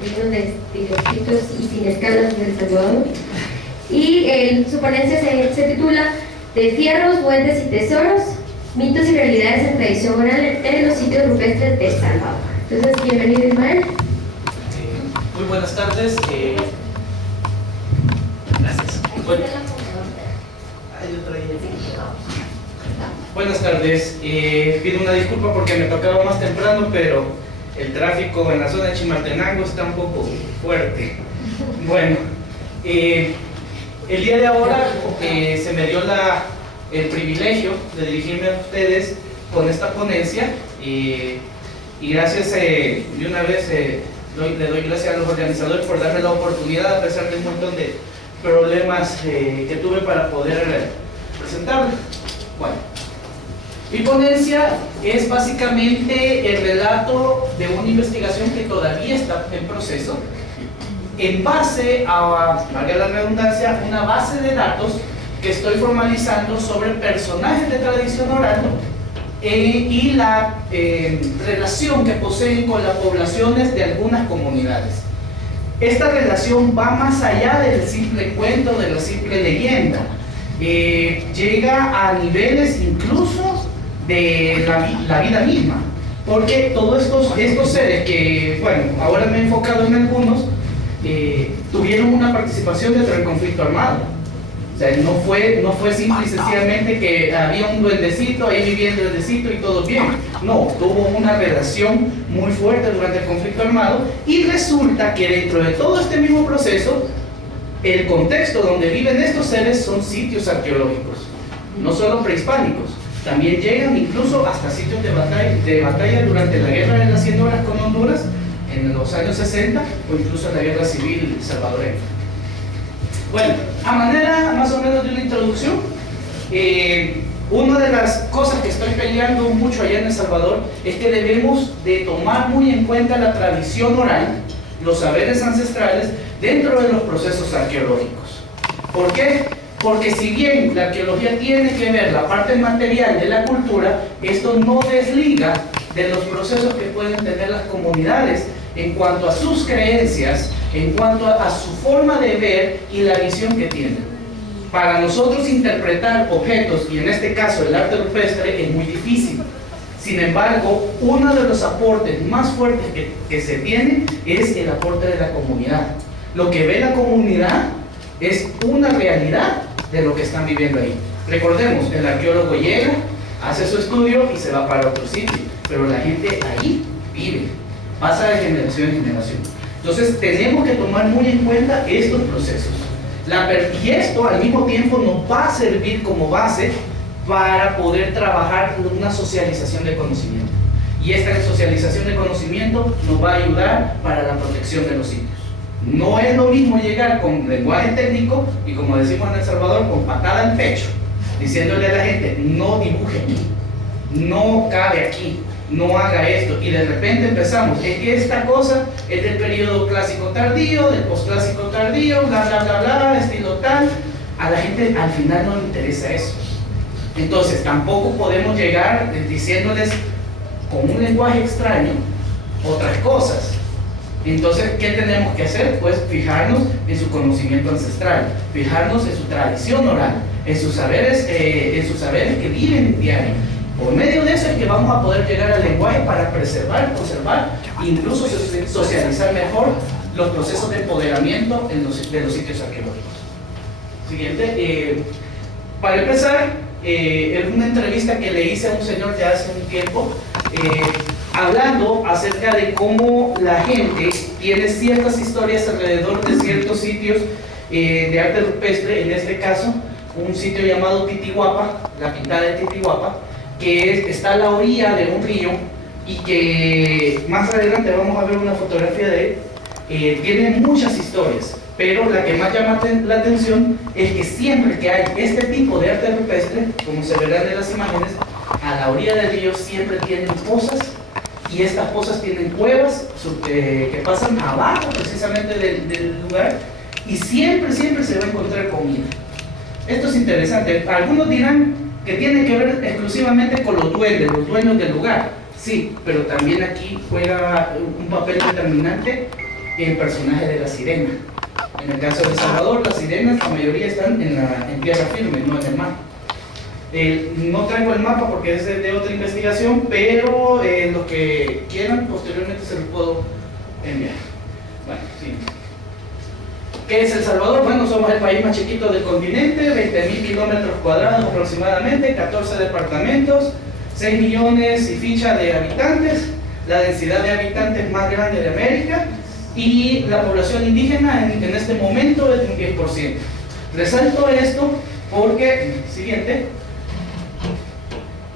argentinos de estilotitos y sin escalas de El Salvador. Y su ponencia se titula De fierros, puentes y tesoros, mitos y realidades en tradición oral en los sitios rupestres de El Salvador. Entonces, bienvenido, Ismael. Muy buenas tardes. Gracias. Buenas tardes. Pido una disculpa porque me tocaba más temprano, pero el tráfico en la zona de Chimaltenango está un poco fuerte. Bueno, el día de ahora se me dio el privilegio de dirigirme a ustedes con esta ponencia y gracias de una vez le doy gracias a los organizadores por darme la oportunidad a pesar de un montón de problemas que tuve para poder presentarlo. Bueno, mi ponencia es básicamente el relato de una investigación que todavía está en proceso en base a, valga la redundancia, una base de datos que estoy formalizando sobre personajes de tradición oral y la relación que poseen con las poblaciones de algunas comunidades. Esta relación va más allá del simple cuento, de la simple leyenda. Llega a niveles incluso de la vida misma, porque todos estos seres que, bueno, ahora me he enfocado en algunos, tuvieron una participación dentro del conflicto armado. O sea, no fue simple y sencillamente que había un duendecito, ahí vivía el duendecito y todo bien. No, tuvo una relación muy fuerte durante el conflicto armado y resulta que dentro de todo este mismo proceso, el contexto donde viven estos seres son sitios arqueológicos, no solo prehispánicos, también llegan incluso hasta sitios de batalla durante la guerra de las 100 horas con Honduras en los años 60 o incluso en la guerra civil salvadoreña. Bueno, a manera más o menos de una introducción, una de las cosas que estoy peleando mucho allá en El Salvador es que debemos de tomar muy en cuenta la tradición oral, los saberes ancestrales dentro de los procesos arqueológicos. ¿Por qué? Porque si bien la arqueología tiene que ver la parte material de la cultura, esto no desliga de los procesos que pueden tener las comunidades en cuanto a sus creencias, en cuanto a su forma de ver y la visión que tienen. Para nosotros interpretar objetos, y en este caso el arte rupestre, es muy difícil. Sin embargo, uno de los aportes más fuertes que se tiene es el aporte de la comunidad. Lo que ve la comunidad es una realidad de lo que están viviendo ahí. Recordemos, el arqueólogo llega, hace su estudio y se va para otro sitio, pero la gente ahí vive, pasa de generación en generación. Entonces tenemos que tomar muy en cuenta estos procesos. Y esto al mismo tiempo nos va a servir como base para poder trabajar una socialización de conocimiento. Y esta socialización de conocimiento nos va a ayudar para la protección de los sitios. No es lo mismo llegar con lenguaje técnico y, como decimos en El Salvador, con patada en pecho, diciéndole a la gente, no dibuje aquí, no cabe aquí, no haga esto, y de repente empezamos, es que esta cosa es del periodo clásico tardío, del posclásico tardío, bla bla bla bla, estilo tal. A la gente al final no le interesa eso. Entonces tampoco podemos llegar diciéndoles con un lenguaje extraño otras cosas. Entonces, ¿qué tenemos que hacer? Pues fijarnos en su conocimiento ancestral, fijarnos en su tradición oral, en sus saberes que viven diario. Por medio de eso es que vamos a poder llegar al lenguaje para preservar, conservar e incluso socializar mejor los procesos de empoderamiento de los sitios arqueológicos. Siguiente. Para empezar, en una entrevista que le hice a un señor ya hace un tiempo, hablando acerca de cómo la gente tiene ciertas historias alrededor de ciertos sitios de arte rupestre, en este caso, un sitio llamado Titihuapa, la Pintada de Titihuapa, que está a la orilla de un río y que más adelante vamos a ver una fotografía de él. Tiene muchas historias, pero la que más llama la atención es que siempre que hay este tipo de arte rupestre, como se verán en las imágenes, a la orilla del río siempre tienen pozas, y estas pozas tienen cuevas que pasan abajo precisamente del lugar, y siempre se va a encontrar comida. Esto es interesante. Algunos dirán que tiene que ver exclusivamente con los duendes, los dueños del lugar. Sí, pero también aquí juega un papel determinante el personaje de la sirena. En el caso de El Salvador, las sirenas, la mayoría están en tierra firme, no en el mar. No traigo el mapa porque es de otra investigación, pero los que quieran, posteriormente se los puedo enviar. Bueno, sí. ¿Qué es El Salvador? Bueno, somos el país más chiquito del continente, 20.000 kilómetros cuadrados aproximadamente, 14 departamentos, 6 millones y ficha de habitantes, la densidad de habitantes más grande de América, y la población indígena en este momento es de un 10%. Resalto esto porque, siguiente,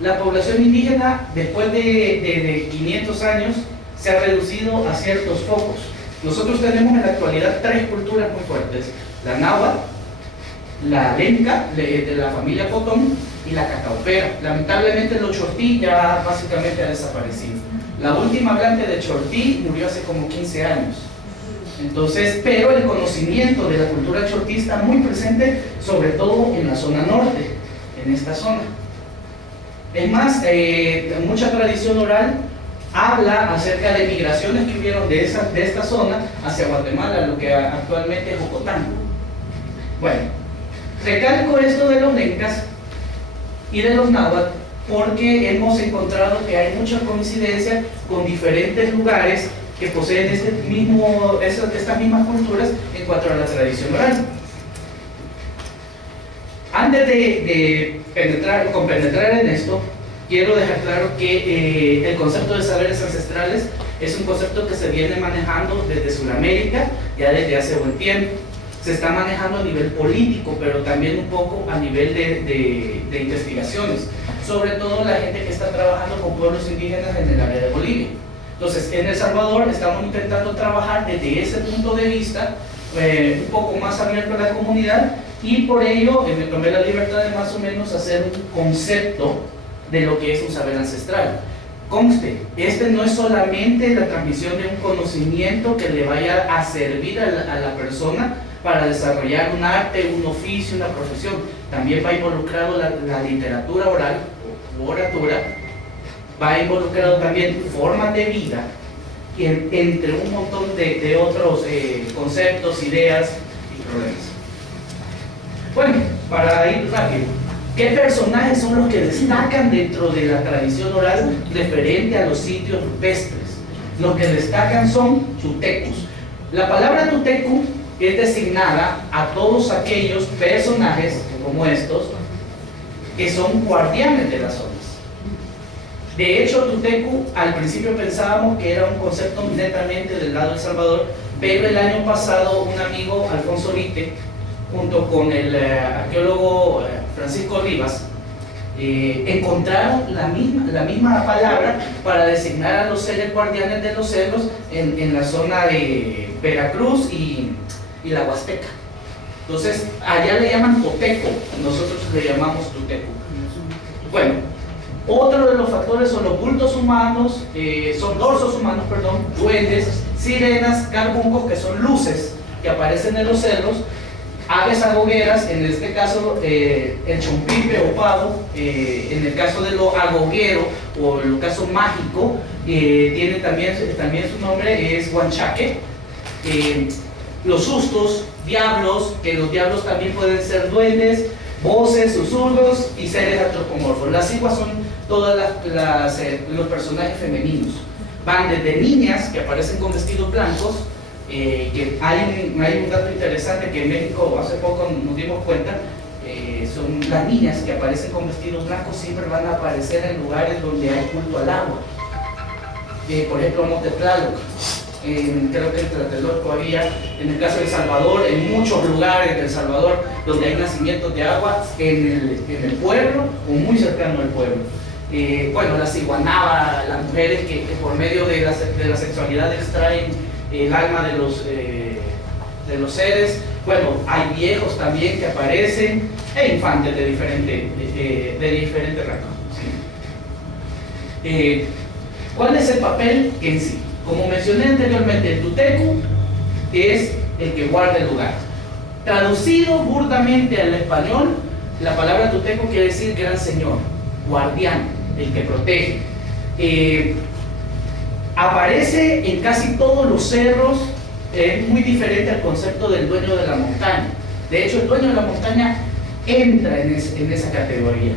la población indígena después de 500 años se ha reducido a ciertos focos. Nosotros tenemos en la actualidad 3 culturas muy fuertes: la náhuatl, la lenca, de la familia Cotón, y la cacaupera. Lamentablemente los chortí ya básicamente ha desaparecido. La última hablante de chortí murió hace como 15 años. Entonces, pero el conocimiento de la cultura chortí está muy presente, sobre todo en la zona norte, en esta zona. Es más, mucha tradición oral habla acerca de migraciones que hubieron de esta zona hacia Guatemala, lo que actualmente es Jocotán. Bueno, recalco esto de los lencas y de los náhuatl porque hemos encontrado que hay mucha coincidencia con diferentes lugares que poseen estas mismas culturas en cuanto a la tradición oral. Antes de penetrar en esto, quiero dejar claro que el concepto de saberes ancestrales es un concepto que se viene manejando desde Sudamérica ya desde hace buen tiempo. Se está manejando a nivel político, pero también un poco a nivel de investigaciones, sobre todo la gente que está trabajando con pueblos indígenas en el área de Bolivia. Entonces, en El Salvador estamos intentando trabajar desde ese punto de vista, un poco más abierto a la comunidad, y por ello me tomé la libertad de más o menos hacer un concepto de lo que es un saber ancestral. Conste, este no es solamente la transmisión de un conocimiento que le vaya a servir a la persona para desarrollar un arte, un oficio, una profesión. También va involucrado la literatura oral o oratura, va involucrado también formas de vida, entre un montón de otros conceptos, ideas y problemas. Bueno, para ir rápido, ¿qué personajes son los que destacan dentro de la tradición oral referente a los sitios rupestres? Los que destacan son tutecus. La palabra tutecu es designada a todos aquellos personajes como estos que son guardianes de las zonas. De hecho, tutecu al principio pensábamos que era un concepto netamente del lado de El Salvador, pero el año pasado un amigo, Alfonso Vite, junto con el arqueólogo Francisco Rivas, encontraron la misma palabra para designar a los seres guardianes de los cerros en la zona de Veracruz y la Huasteca. Entonces, allá le llaman toteco, nosotros le llamamos tuteco. Bueno, otro de los factores son los bultos humanos, son dorsos humanos, perdón, duendes, sirenas, carbuncos, que son luces que aparecen en los cerros, aves agogueras, en este caso el chompipe o pavo, en el caso de lo agoguero o el caso mágico, tiene también su nombre, es guanchaque. Los sustos, diablos, que los diablos también pueden ser duendes, voces, susurros y seres antropomorfos. Las ciguas son todos los personajes femeninos. Van desde niñas que aparecen con vestidos blancos, que hay un dato interesante que en México hace poco nos dimos cuenta, son las niñas que aparecen con vestidos blancos siempre van a aparecer en lugares donde hay culto al agua. Por ejemplo, Montetlaloc, creo que en Tlatelolco había, en el caso de El Salvador, en muchos lugares de El Salvador donde hay nacimientos de agua, en el pueblo o muy cercano al pueblo. Bueno, la ciguanaba, las mujeres que por medio de la sexualidad extraen el alma de los seres. Bueno, hay viejos también que aparecen, e infantes de diferentes rangos. ¿Sí? ¿Cuál es el papel en sí? Como mencioné anteriormente, el tutecu es el que guarda el lugar. Traducido burdamente al español, la palabra tutecu quiere decir gran señor, guardián, el que protege. Aparece en casi todos los cerros Es muy diferente al concepto del dueño de la montaña. De hecho, el dueño de la montaña entra en esa categoría.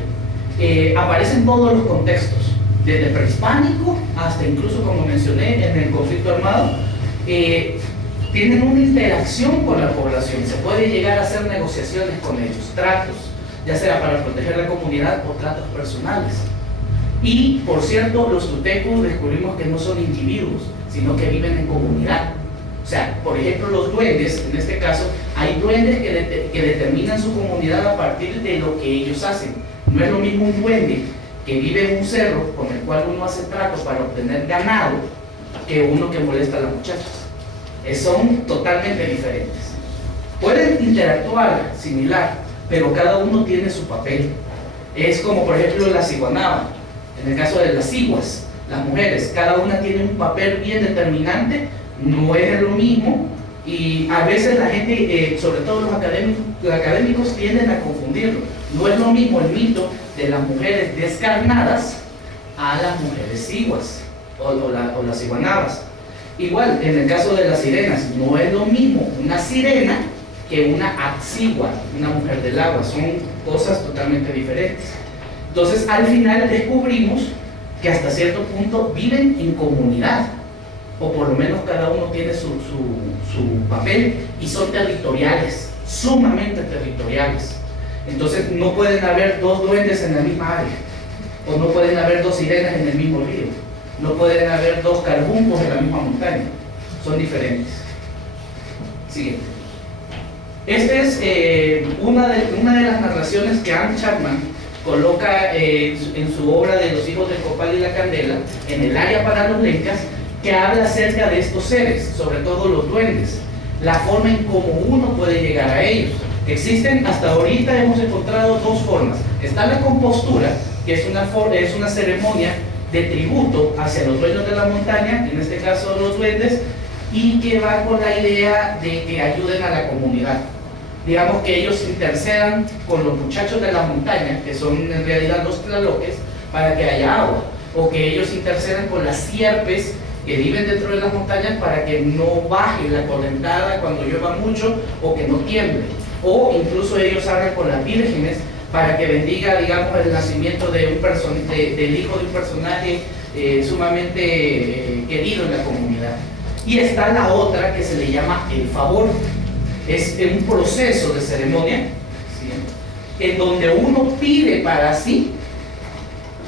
Aparece en todos los contextos, desde prehispánico hasta incluso, como mencioné, en el conflicto armado. Tienen una interacción con la población, se puede llegar a hacer negociaciones con ellos, tratos, ya sea para proteger la comunidad o tratos personales. Y, por cierto, los tutecos descubrimos que no son individuos, sino que viven en comunidad. O sea, por ejemplo, los duendes, en este caso, hay duendes que determinan su comunidad a partir de lo que ellos hacen. No es lo mismo un duende que vive en un cerro con el cual uno hace trato para obtener ganado que uno que molesta a las muchachas. Son totalmente diferentes. Pueden interactuar similar, pero cada uno tiene su papel. Es como, por ejemplo, la ciguanaba. En el caso de las ciguas, las mujeres, cada una tiene un papel bien determinante, no es lo mismo, y a veces la gente, sobre todo los académicos, tienden a confundirlo. No es lo mismo el mito de las mujeres descarnadas a las mujeres ciguas o las ciguanabas. Igual, en el caso de las sirenas, no es lo mismo una sirena que una axigua, una mujer del agua. Son cosas totalmente diferentes. Entonces, al final descubrimos que hasta cierto punto viven en comunidad, o por lo menos cada uno tiene su papel, y son territoriales, sumamente territoriales. Entonces, no pueden haber dos duendes en la misma área, o no pueden haber dos sirenas en el mismo río, no pueden haber dos carbuncos en la misma montaña, son diferentes. Siguiente. Esta es una de las narraciones que Anne Chapman coloca en su obra de Los hijos del copal y la candela, en el área para los lencas, que habla acerca de estos seres, sobre todo los duendes, la forma en cómo uno puede llegar a ellos. Existen, hasta ahorita hemos encontrado dos formas. Está la compostura, que es una ceremonia de tributo hacia los dueños de la montaña, en este caso los duendes, y que va con la idea de que ayuden a la comunidad. Digamos que ellos intercedan con los muchachos de la montaña, que son en realidad los tlaloques, para que haya agua, o que ellos intercedan con las sierpes que viven dentro de las montañas para que no baje la correntada cuando llueva mucho o que no tiemble, o incluso ellos hablan con las vírgenes para que bendiga, digamos, el nacimiento de del hijo de un personaje sumamente querido en la comunidad. Y está la otra que se le llama el favor. Es un proceso de ceremonia, ¿sí?, en donde uno pide para sí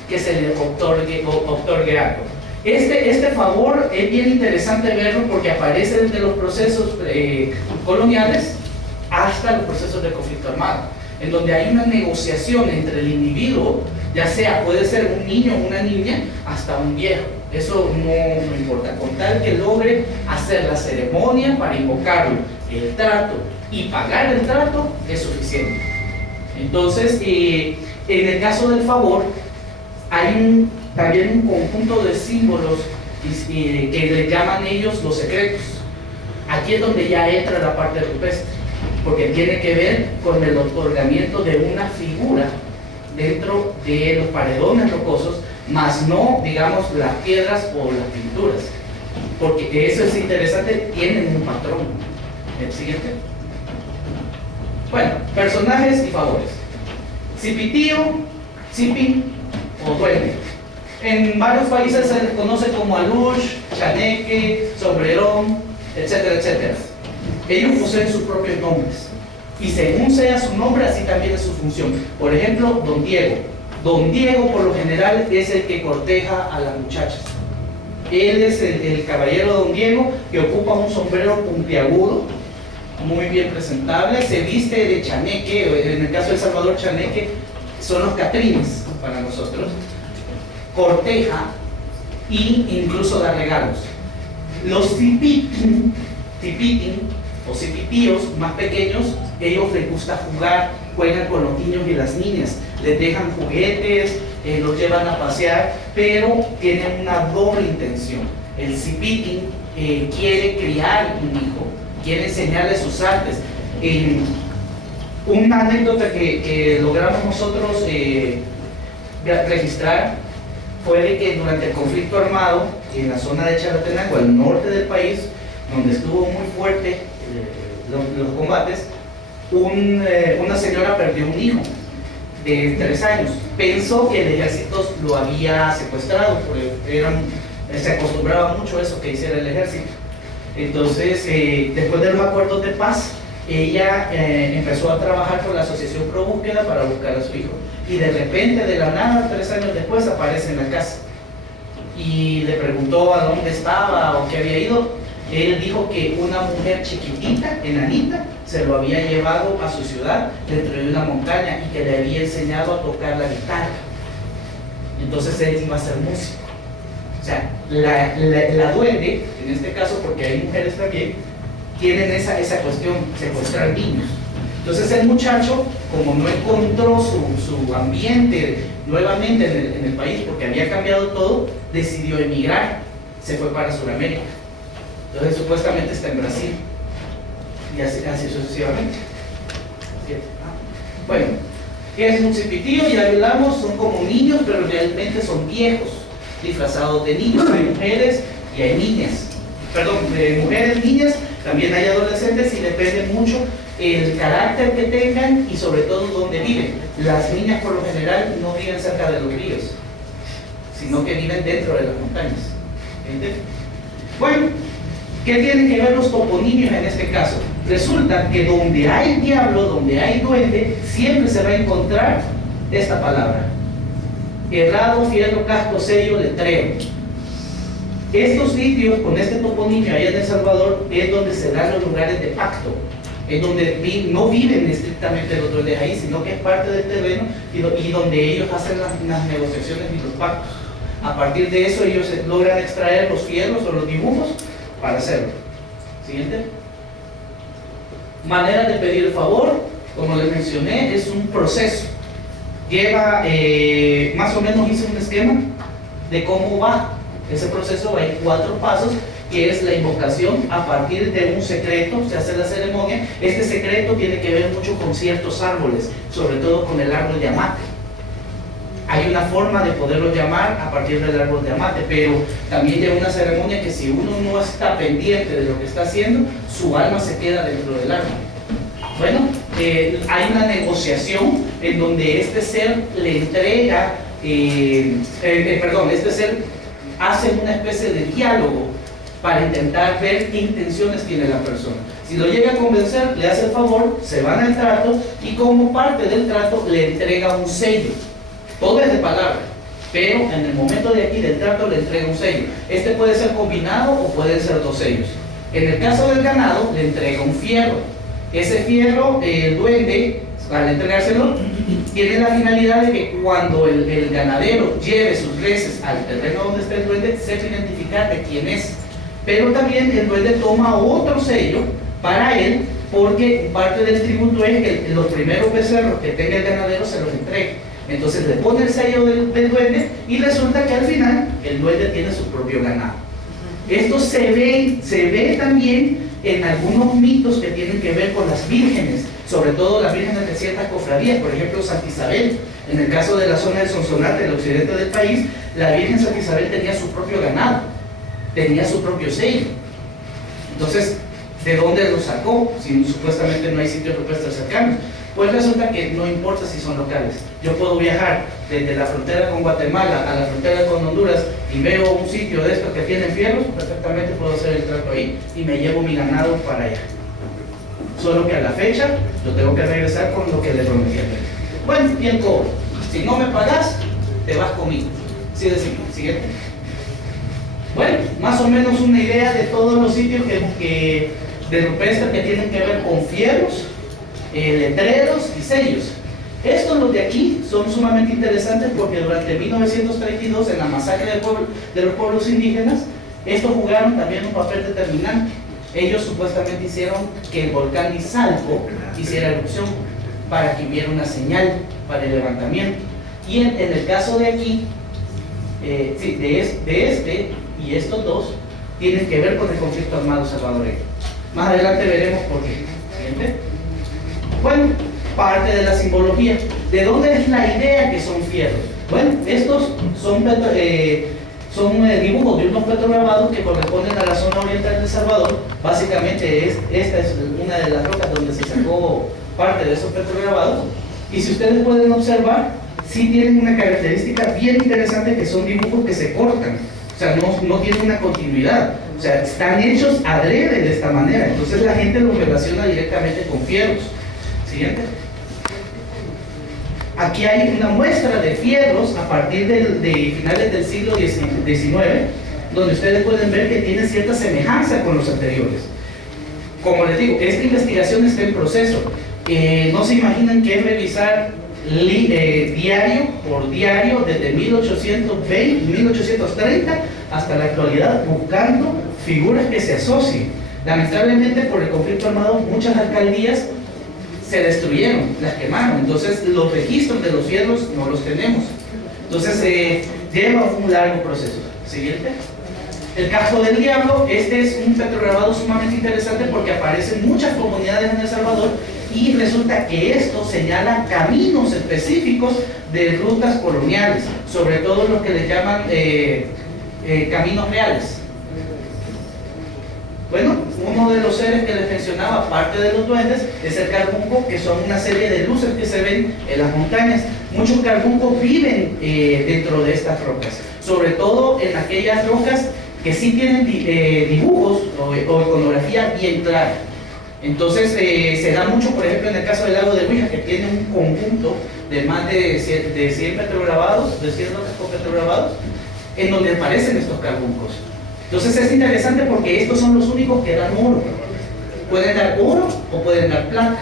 que se le otorgue algo. Este favor es bien interesante verlo porque aparece desde los procesos coloniales hasta los procesos de conflicto armado, en donde hay una negociación entre el individuo, ya sea, puede ser un niño o una niña, hasta un viejo. Eso no importa, con tal que logre hacer la ceremonia para invocarlo, el trato y pagar el trato, es suficiente. Entonces, en el caso del favor, hay también un conjunto de símbolos que le llaman ellos los secretos. Aquí es donde ya entra la parte rupestre, porque tiene que ver con el otorgamiento de una figura dentro de los paredones rocosos, más no, digamos, las piedras o las pinturas, porque eso es interesante, tienen un patrón. El siguiente. Bueno, personajes y favores. Cipitío, Cipi o duende. En varios países se les conoce como alush, chaneque, sombrerón, etcétera, etcétera. Ellos poseen sus propios nombres, y según sea su nombre, así también es su función. Por ejemplo, Don Diego. Don Diego, por lo general, es el que corteja a las muchachas. Él es el caballero Don Diego, que ocupa un sombrero puntiagudo, muy bien presentable, se viste de chaneque, en el caso de El Salvador, chaneque son los catrines para nosotros, corteja e incluso da regalos. Los tipitín o cipitíos más pequeños, ellos les gusta jugar, juegan con los niños y las niñas, les dejan juguetes, los llevan a pasear, pero tienen una doble intención. El cipitín quiere criar un hijo, quiere enseñarle sus artes. Una anécdota que logramos nosotros registrar fue de que durante el conflicto armado en la zona de Chalatenango, al norte del país, donde estuvo muy fuerte los combates, una señora perdió un hijo de 3 años. Pensó que el ejército lo había secuestrado, porque se acostumbraba mucho a eso que hiciera el ejército. Entonces, después de los acuerdos de paz, ella empezó a trabajar con la Asociación Pro Búsqueda para buscar a su hijo. Y de repente, de la nada, 3 años después, aparece en la casa. Y le preguntó a dónde estaba o qué había ido. Él dijo que una mujer chiquitita, enanita, se lo había llevado a su ciudad dentro de una montaña y que le había enseñado a tocar la guitarra. Entonces él iba a ser músico. O sea, la duende, en este caso, porque hay mujeres también, tienen esa cuestión, secuestrar niños. Entonces el muchacho, como no encontró su ambiente nuevamente en el país, porque había cambiado todo, decidió emigrar, se fue para Sudamérica. Entonces supuestamente está en Brasil, y así sucesivamente. Bueno, ¿qué es un cipitío? Ya hablamos, son como niños, pero realmente son viejos, disfrazados de niños. Hay mujeres y hay niñas. Perdón, de mujeres, niñas, también hay adolescentes, y depende mucho el carácter que tengan y sobre todo dónde viven. Las niñas por lo general no viven cerca de los ríos, sino que viven dentro de las montañas. ¿Entiendes? Bueno, ¿qué tienen que ver los toponimios en este caso? Resulta que donde hay diablo, donde hay duende, siempre se va a encontrar esta palabra: herrado, fierro, casco, sello, letrero. Estos sitios con este toponimio allá en El Salvador es donde se dan los lugares de pacto, es donde no viven estrictamente los duendes ahí, sino que es parte del terreno y donde ellos hacen las negociaciones y los pactos. A partir de eso ellos logran extraer los fierros o los dibujos para hacerlo. Siguiente. Manera de pedir el favor, como les mencioné, es un proceso. Lleva, más o menos hice un esquema de cómo va. Ese proceso va en 4 pasos, que es la invocación a partir de un secreto, se hace la ceremonia. Este secreto tiene que ver mucho con ciertos árboles, sobre todo con el árbol de amate. Hay una forma de poderlo llamar a partir del árbol de amate, pero también lleva una ceremonia que si uno no está pendiente de lo que está haciendo, su alma se queda dentro del árbol. Bueno, hay una negociación en donde este ser le entrega, este ser hace una especie de diálogo para intentar ver qué intenciones tiene la persona. Si lo llega a convencer, le hace el favor, se van al trato y como parte del trato le entrega un sello. Todo es de palabra, pero en el momento de aquí del trato le entrega un sello. Este puede ser combinado o pueden ser 2 sellos. En el caso del ganado le entrega un fierro. Ese fierro, el duende, al entregárselo, tiene la finalidad de que cuando el ganadero lleve sus reses al terreno donde está el duende, sepa identificar de quién es. Pero también el duende toma otro sello para él, porque parte del tributo es que los primeros becerros que tenga el ganadero se los entregue. Entonces le pone el sello del duende y resulta que al final el duende tiene su propio ganado. Esto se ve también en algunos mitos que tienen que ver con las vírgenes, sobre todo las vírgenes de ciertas cofradías, por ejemplo Santa Isabel. En el caso de la zona de Sonsonate, del occidente del país, la Virgen Santa Isabel tenía su propio ganado, tenía su propio sello. Entonces, ¿de dónde lo sacó? Si supuestamente no hay sitios rupestres cercanos. Pues resulta que no importa si son locales. Yo puedo viajar desde la frontera con Guatemala a la frontera con Honduras y veo un sitio de estos que tienen fierros, perfectamente puedo hacer el trato ahí y me llevo mi ganado para allá. Solo que a la fecha yo tengo que regresar con lo que le prometí. Bueno, y el cobro. Si no me pagas, te vas conmigo. Sí, siguiente. Bueno, más o menos una idea de todos los sitios de rupestre que tienen que ver con fierros, letreros y sellos. Estos, los de aquí, son sumamente interesantes porque durante 1932, en la masacre de los pueblos indígenas, estos jugaron también un papel determinante. Ellos supuestamente hicieron que el volcán Izalco hiciera erupción para que hubiera una señal para el levantamiento. Y en el caso de aquí, de este y estos dos, tienen que ver con el conflicto armado salvadoreño. Más adelante veremos por qué. ¿Entiendes? Bueno, parte de la simbología. ¿De dónde es la idea que son fierros? Bueno, estos son son dibujos de unos petroglavados que corresponden a la zona oriental de Salvador. Básicamente esta es una de las rocas donde se sacó parte de esos petroglavados. Y si ustedes pueden observar, sí tienen una característica bien interesante, que son dibujos que se cortan. O sea, no tienen una continuidad. O sea, están hechos adrede de esta manera. Entonces la gente los relaciona directamente con fierros. Siguiente. Aquí hay una muestra de fierros a partir de finales del siglo XIX, donde ustedes pueden ver que tiene cierta semejanza con los anteriores. Como les digo, esta investigación está en proceso. No se imaginan que es revisar diario por diario desde 1830 hasta la actualidad, buscando figuras que se asocien. Lamentablemente, por el conflicto armado, muchas alcaldías se destruyeron, las quemaron. Entonces los registros de los fierros no los tenemos. Entonces lleva un largo proceso. Siguiente. El Casco del Diablo. Este es un petrograbado sumamente interesante porque aparecen muchas comunidades en El Salvador, y resulta que esto señala caminos específicos de rutas coloniales, sobre todo los que le llaman caminos reales. Bueno, uno de los seres que les mencionaba, aparte de los duendes, es el carbunco, que son una serie de luces que se ven en las montañas. Muchos carbuncos viven dentro de estas rocas, sobre todo en aquellas rocas que sí tienen dibujos o iconografía bien clara. Entonces se da mucho, por ejemplo, en el caso del lago de Huija, que tiene un conjunto de más de 100 petroglavados, de 100 rocas con petroglavados, en donde aparecen estos carbuncos. Entonces es interesante porque estos son los únicos que dan oro. Pueden dar oro o pueden dar plata.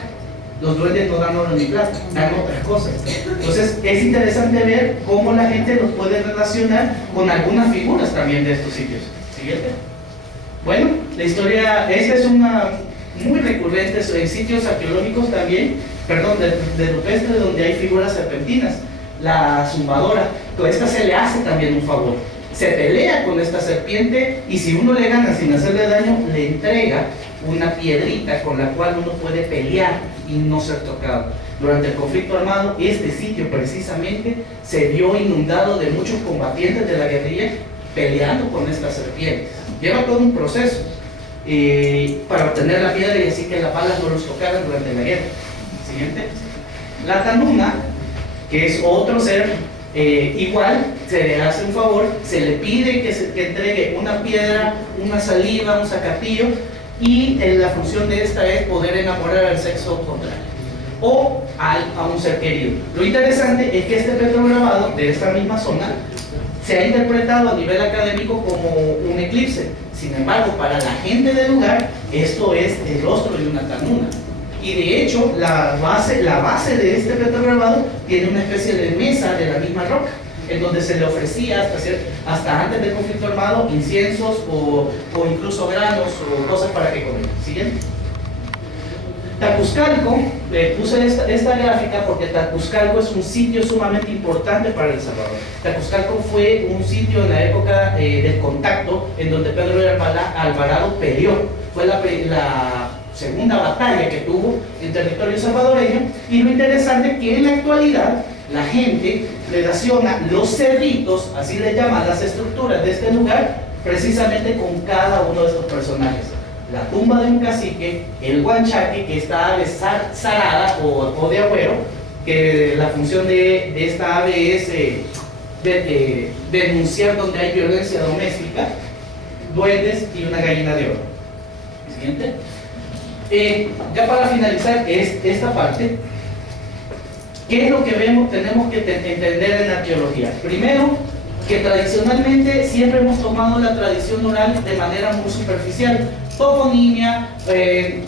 Los duendes no dan oro ni plata, dan otras cosas. Entonces es interesante ver cómo la gente los puede relacionar con algunas figuras también de estos sitios. Siguiente. Bueno, la historia, esta es una muy recurrente en sitios arqueológicos también, perdón, de rupestre, donde hay figuras serpentinas. La zumbadora, a esta se le hace también un favor. Se pelea con esta serpiente, y si uno le gana sin hacerle daño, le entrega una piedrita con la cual uno puede pelear y no ser tocado. Durante el conflicto armado, este sitio precisamente se vio inundado de muchos combatientes de la guerrilla peleando con estas serpientes. Lleva todo un proceso para obtener la piedra y así que las balas no los tocaran durante la guerra. Siguiente. La tanuna, que es otro ser, igual se le hace un favor, se le pide que entregue una piedra, una saliva, un zacatillo, y la función de esta es poder enamorar al sexo contrario o a un ser querido. Lo interesante es que este petrograbado de esta misma zona se ha interpretado a nivel académico como un eclipse. Sin embargo, para la gente del lugar, esto es el rostro de una tanuna. Y de hecho, la base de este petrograbado tiene una especie de mesa de la misma roca, en donde se le ofrecía hasta antes del conflicto armado inciensos o incluso granos o cosas para que comer. Siguiente. Tacuzcalco, puse esta gráfica porque Tacuzcalco es un sitio sumamente importante para El Salvador. Tacuzcalco fue un sitio en la época del contacto, en donde Pedro de Alvarado peleó. Fue la segunda batalla que tuvo en territorio salvadoreño, y lo interesante es que en la actualidad la gente relaciona los cerritos, así le llaman las estructuras de este lugar, precisamente con cada uno de estos personajes. La tumba de un cacique, el guanchaque, que está ave zarada o de agüero, que la función de esta ave es denunciar donde hay violencia doméstica, duendes y una gallina de oro. Siguiente. Ya para finalizar esta parte, ¿qué es lo que tenemos que entender en la arqueología? Primero, que tradicionalmente siempre hemos tomado la tradición oral de manera muy superficial. Toponimia,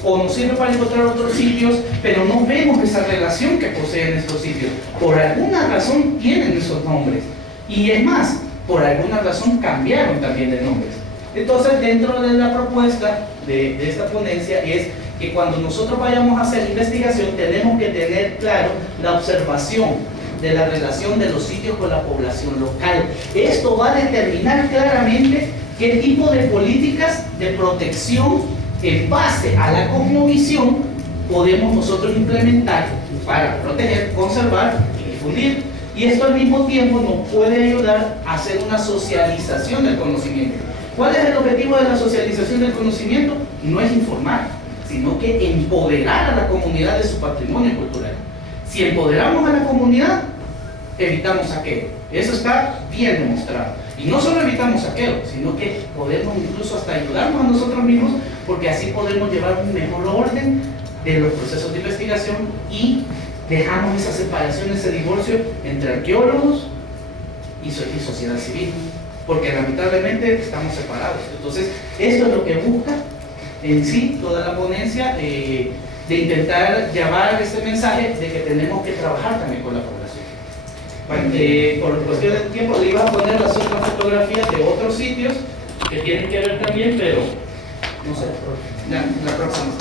o nos sirve para encontrar otros sitios, pero no vemos esa relación que poseen estos sitios. Por alguna razón tienen esos nombres, y es más, por alguna razón cambiaron también de nombres. Entonces, dentro de la propuesta de esta ponencia es que cuando nosotros vayamos a hacer investigación, tenemos que tener claro la observación de la relación de los sitios con la población local. Esto va a determinar claramente qué tipo de políticas de protección en base a la cosmovisión podemos nosotros implementar para proteger, conservar y difundir. Y esto al mismo tiempo nos puede ayudar a hacer una socialización del conocimiento. ¿Cuál es el objetivo de la socialización del conocimiento? No es informar, sino que empoderar a la comunidad de su patrimonio cultural. Si empoderamos a la comunidad, evitamos saqueo. Eso está bien demostrado. Y no solo evitamos saqueo, sino que podemos incluso hasta ayudarnos a nosotros mismos, porque así podemos llevar un mejor orden de los procesos de investigación y dejamos esa separación, ese divorcio entre arqueólogos y sociedad civil, porque lamentablemente estamos separados. Entonces, esto es lo que busca en sí toda la ponencia, de intentar llevar este mensaje de que tenemos que trabajar también con la población. Bueno, por cuestión de tiempo le iba a poner las otras fotografías de otros sitios que tienen que ver también, pero no sé, la próxima.